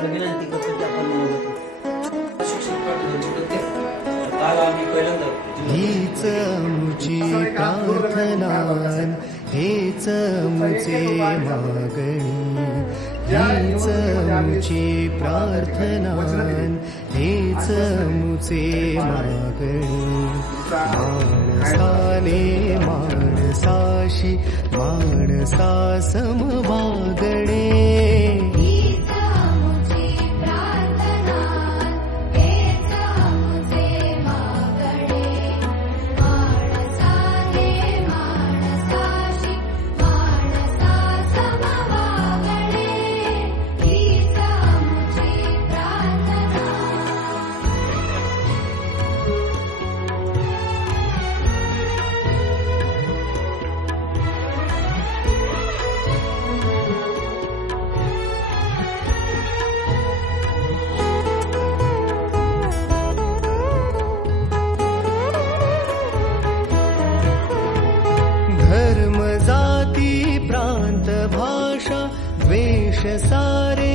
सरकारला विनंती करतो की आपण मदत करू. शिक्षण पाठवण्याची हीच आमची प्रार्थना हेच आमचे मागणी. हीच आमची प्रार्थना हेच आमचे मागणी. माणसाने माणसाशी माणसा समवागणे द्वेष सारे